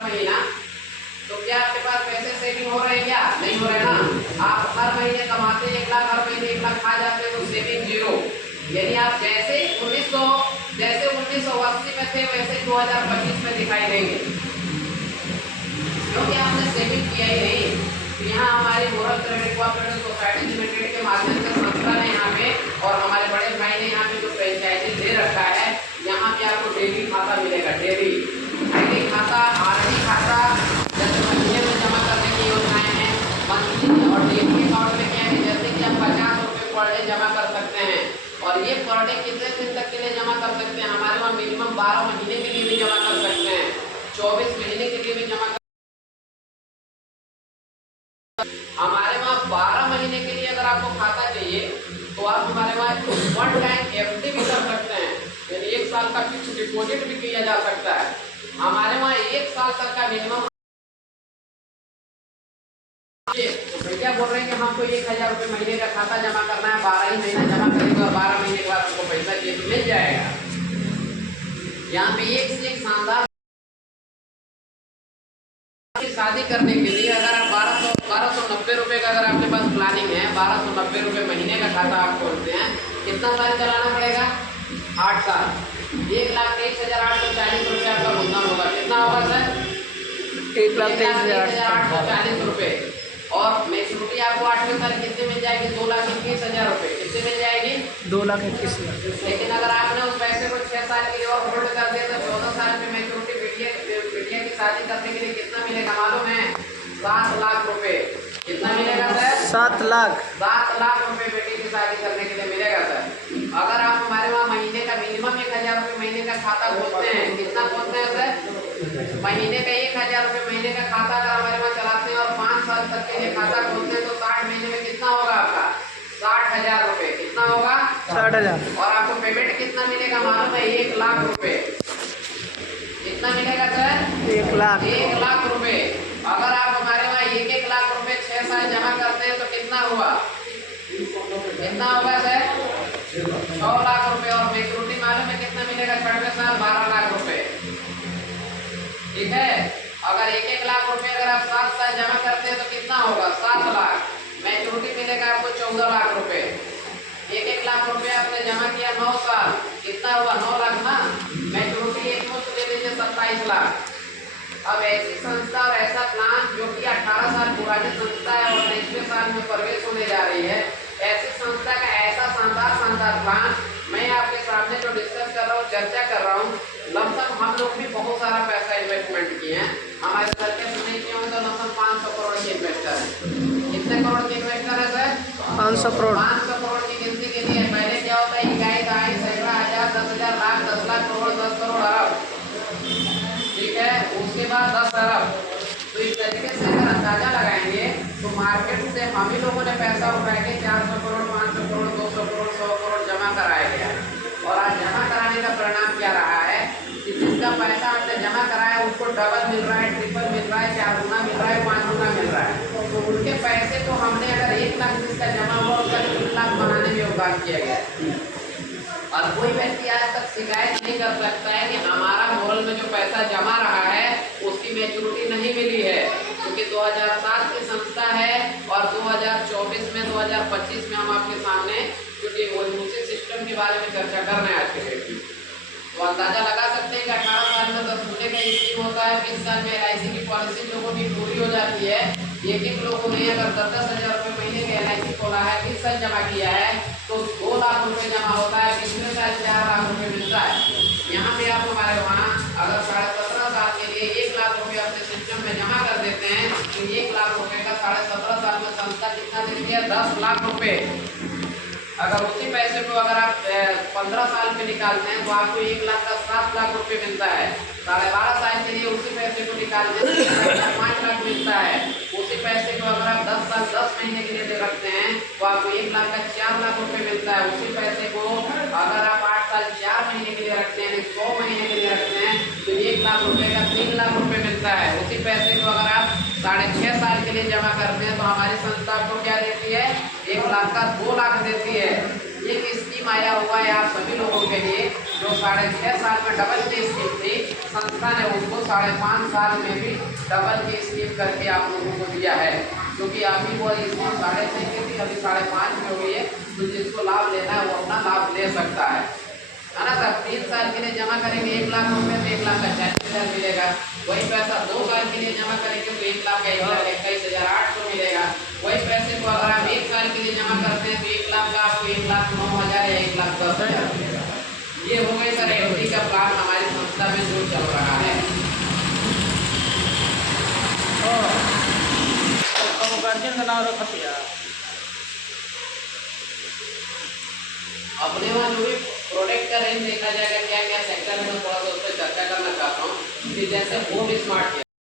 महीना, तो क्या आपके पास पैसे सेविंग हो रहे हैं? क्या नहीं हो रहे ना। आप हर महीने कमाते 1 लाख, हर महीने 1 लाख खा जाते हैं, तो सेविंग जीरो। यानी आप जैसे 1980 में थे वैसे 2025 में दिखाई देंगे, क्योंकि आपने सेविंग किया ही नहीं। तो यहाँ हमारी moral credit cooperative society limited के माध्यम से संस्था ने यहाँ पे और हमारे बड़े भाई ने यहाँ पे जो फ्रेंचाइजी दे रखा है, यहाँ पे आपको डेली खाता मिलेगा। डेली खाता, आरडी खाता, जैसे महीने में जमा करने की योजनाएं हैं मंथली, और डेली अकाउंट में क्या है, जैसे कि आप 50 रुपये पर डे जमा कर सकते हैं। और ये पर डे कितने दिन तक के लिए जमा कर सकते हैं? हमारे वहाँ मिनिमम 12 महीने के लिए भी जमा कर सकते हैं, 24 महीने के लिए भी जमा। हमारे वहाँ 12 महीने के लिए अगर आपको खाता चाहिए तो आप हमारे वहाँ वन टाइम एफडी भी कर सकते हैं, यानी 1 साल का फिक्स डिपॉजिट भी किया जा सकता है। हमारे वहाँ 1 साल तक का मिनिमम। तो भैया बोल रहे हैं कि हमको 1000 रुपये महीने का खाता जमा करना है, 12 ही महीना जमा करेंगे और 12 महीने के बाद हमको पैसा जेब में मिल जाएगा। यहाँ पे एक से एक शानदार शादी करने के लिए अगर आप 1290 रुपये का अगर आपके पास प्लानिंग है, 1290 रुपये महीने का खाता आप खोलते हैं, कितना साल चलाना पड़ेगा? 8 साल। 1,23,840 रुपये आपका भुगतान होगा। कितना होगा सर? 1,23,840 रुपये। और मैच्योरिटी आपको 8वें साल कितने मिल जाएगी? 2,21,000 रुपये। कितने मिल जाएगी? 2,21,000। लेकिन अगर आपने उस पैसे को 6 साल के लिए और होल्ड कर दिया तो 14 साल में मैच्योरिटी बिटिया की शादी करने के लिए कितना मिलेगा मालूम है? 7 लाख रुपए। कितना मिलेगा सर? 7 लाख। 7 लाख रुपए बेटी की शादी करने के लिए मिलेगा सर। अगर आप हमारे वहाँ महीने का मिनिमम 1,000 रुपये महीने का खाता खोलते हैं, कितना खोलते हैं सर? महीने का 1,000 रुपये महीने का खाता अगर हमारे वहाँ चलाते हैं और 5 साल तक के लिए खाता खोलते हैं तो 60 महीने में कितना होगा आपका? 60,000 रुपये। कितना होगा? 60,000। और आपको पेमेंट कितना मिलेगा मालूम है? 1 लाख रुपए। कितना मिलेगा सर? 1 लाख। 1 लाख रुपए। अगर आप हमारे वहाँ 1 लाख रुपए 6 साल जमा करते हैं तो कितना हुआ? कितना होगा सर? 6 लाख रुपए। और मैच्योरिटी मालूम है कितना मिलेगा? 6वें साल 12 लाख रुपए। ठीक है। अगर 1 लाख रुपए अगर आप 7 साल जमा करते हैं तो कितना होगा? 7 लाख। मैच्योरिटी मिलेगा आपको 14 लाख रुपए। 1 लाख रुपए आपने जमा किया 9 साल, कितना हुआ? 9 लाख ना। मैच्योरिटी एक मुश्त ले लीजिए 27 लाख। अब ऐसी संस्था और ऐसा प्लान जो कि 18 साल पुरानी संस्था है और 19वें साल में प्रवेश होने जा रही है, ऐसी संस्था का ऐसा शानदार प्लान मैं आपके सामने जो डिस्कस कर रहा हूँ, चर्चा कर रहा हूँ, लमसम हम लोग भी बहुत सारा पैसा इन्वेस्टमेंट किए हैं। हमारे सर्कल नहीं किए होंगे तो लमसम 500 करोड़ के इन्वेस्टर है। कितने करोड़ के इन्वेस्टर है सर? 500 करोड़। 500 करोड़ की गिनती के लिए पहले क्या होता है? इकाई, दहाई, सैकड़ा, हजार, 10,000, लाख, 10 लाख, करोड़, 10 करोड़, अरब। ठीक है। उसके बाद 10 अरब। तो इस तरीके से अगर अंदाजा लगाएंगे तो मार्केट से हम ही लोगों ने पैसा उठा के 400 करोड़, 500 करोड़, 200 करोड़, 100 करोड़ जमा कराया गया। और आज जमा कराने का परिणाम क्या रहा है कि जिसका पैसा हमने जमा कराया उसको डबल मिल रहा है, ट्रिपल मिल रहा है, 4 गुना मिल रहा है, 5 गुना मिल रहा है। तो उनके पैसे को हमने अगर 1 लाख जिसका जमा हुआ उसका 3 लाख बनाने में योगदान किया गया। और कोई व्यक्ति आज तक शिकायत नहीं कर सकता है कि हमारा मोरल में जो पैसा जमा रहा है उसकी मैच्योरिटी नहीं मिली है, क्योंकि 2007 की संस्था है और 2024 में 2025 में हम आपके सामने क्योंकि उसी सिस्टम के बारे में चर्चा कर रहे हैं आज के डेट में। तो अंदाजा लगा सकते हैं कि 18 साल में 10 गुने का स्कीम होता है, 20 साल में LIC की पॉलिसी लोगों की पूरी हो जाती है। एक लोगों ने अगर 10,000 रुपये महीने का LIC खोला है, 20 साल जमा किया है तो 2 लाख रुपये जमा होता है, 20वें साल 4 लाख रुपये मिलता है। यहाँ पे आप हमारे वहाँ अगर 17.5 साल के लिए 1 लाख रुपये अपने सिस्टम में जमा कर देते हैं तो 1 लाख रुपये का 17.5 साल में संस्था कितना देती है? 10 लाख रुपये। अगर उसी पैसे को अगर आप 15 साल में निकालते हैं तो आपको 1 लाख का 7 लाख रुपये मिलता है। 12.5 साल के लिए उसी पैसे को निकालते हैं 5 लाख मिलता है। उसी पैसे को अगर आप 10 साल 10 महीने के लिए रखते हैं तो आपको 1 लाख का 4 लाख रुपये मिलता है। उसी पैसे को अगर आप 8 साल 4 महीने के लिए रखते हैं, 100 महीने के लिए रखते हैं तो 1 लाख रुपये का 3 लाख रुपये मिलता है। उसी पैसे को अगर आप 6.5 साल के लिए जमा करते हैं तो हमारी संस्था आपको क्या देती है? 1 लाख का 2 लाख देती है। एक स्कीम आया हुआ है आप सभी लोगों के लिए जो 6.5 साल में डबल की स्कीम थी, संस्था ने उसको 5.5 साल में भी डबल की स्कीम करके आप लोगों को दिया है, क्योंकि अभी वो स्कीम 6.5 की थी, अभी 5.5 में हुई है। तो जिसको लाभ लेना है वो अपना लाभ ले सकता है ना सर। 3 साल के लिए जमा करेंगे 1 लाख रुपए, तो 1 लाख का 40,000 मिलेगा। वही पैसा 2 साल के लिए जमा करेंगे तो 1 लाख का 21,800 मिलेगा। वही पैसे को अगर आप 1 साल के लिए जमा करते हैं तो 1 लाख का आपको 1,09,000 या 1,10,000 मिलेगा। ये हो गई सर एफडी का प्लान हमारी संस्था में जो चल रहा है। तो गार्जियन का नाम रखा दिया। अपने वहाँ जो भी प्रोडक्ट का रेंज देखा जाएगा, क्या क्या सेक्टर में, थोड़ा सा उस पर चर्चा करना चाहता हूँ कि जैसे होम स्मार्ट